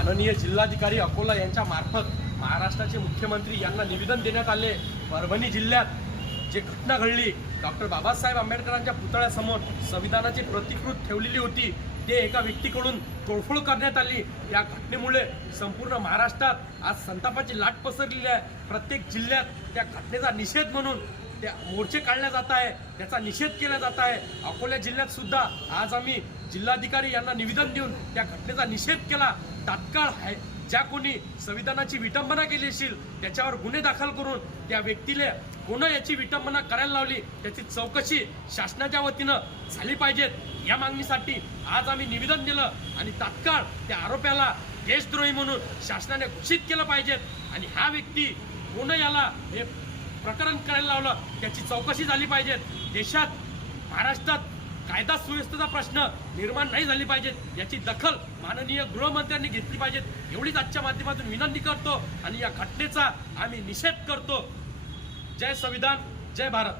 माननीय जिल्हाधिकारी अकोला यांच्या मार्फत महाराष्ट्राचे मुख्यमंत्री यांना निवेदन देण्यात आले. परभणी जिल्ह्यात जे घटना घडली डॉक्टर बाबासाहेब आंबेडकरांच्या पुतळ्यासमोर संविधानाची प्रतिकृत ठेवलेली होती. ते एका व्यक्तीकडून तोडफोड करण्यात आली. या घटनेमुळे संपूर्ण महाराष्ट्रात आज संतापाची लाट पसरलेली आहे. प्रत्येक जिल्ह्यात त्या घटनेचा निषेध म्हणून त्या मोर्चे काढल्या जात आहे त्याचा निषेध केला जात आहे. अकोला जिल्ह्यात सुद्धा आज आम्ही जिल्हाधिकारी यांना निवेदन देऊन त्या घटनेचा निषेध केला. तात्काळ आहे ज्या कोणी संविधानाची विटंबना केली असेल त्याच्यावर गुन्हे दाखल करून त्या व्यक्तीला कोणं याची विटंबना करायला लावली त्याची चौकशी शासनाच्या वतीनं झाली पाहिजेत. या मागणीसाठी आज आम्ही निवेदन दिलं आणि तात्काळ त्या आरोप्याला देशद्रोही म्हणून शासनाने घोषित केलं पाहिजेत. आणि हा व्यक्ती कोण याला हे प्रकरण करायला लावलं त्याची चौकशी झाली पाहिजे. देशात महाराष्ट्रात कायदा सुव्यवस्थेचा प्रश्न निर्माण नाही झाली पाहिजे. याची दखल माननीय गृहमंत्र्यांनी घेतली पाहिजे. एवढीच आजच्या माध्यमातून विनंती करतो आणि या घटनेचा आम्ही निषेध करतो. जय संविधान जय भारत.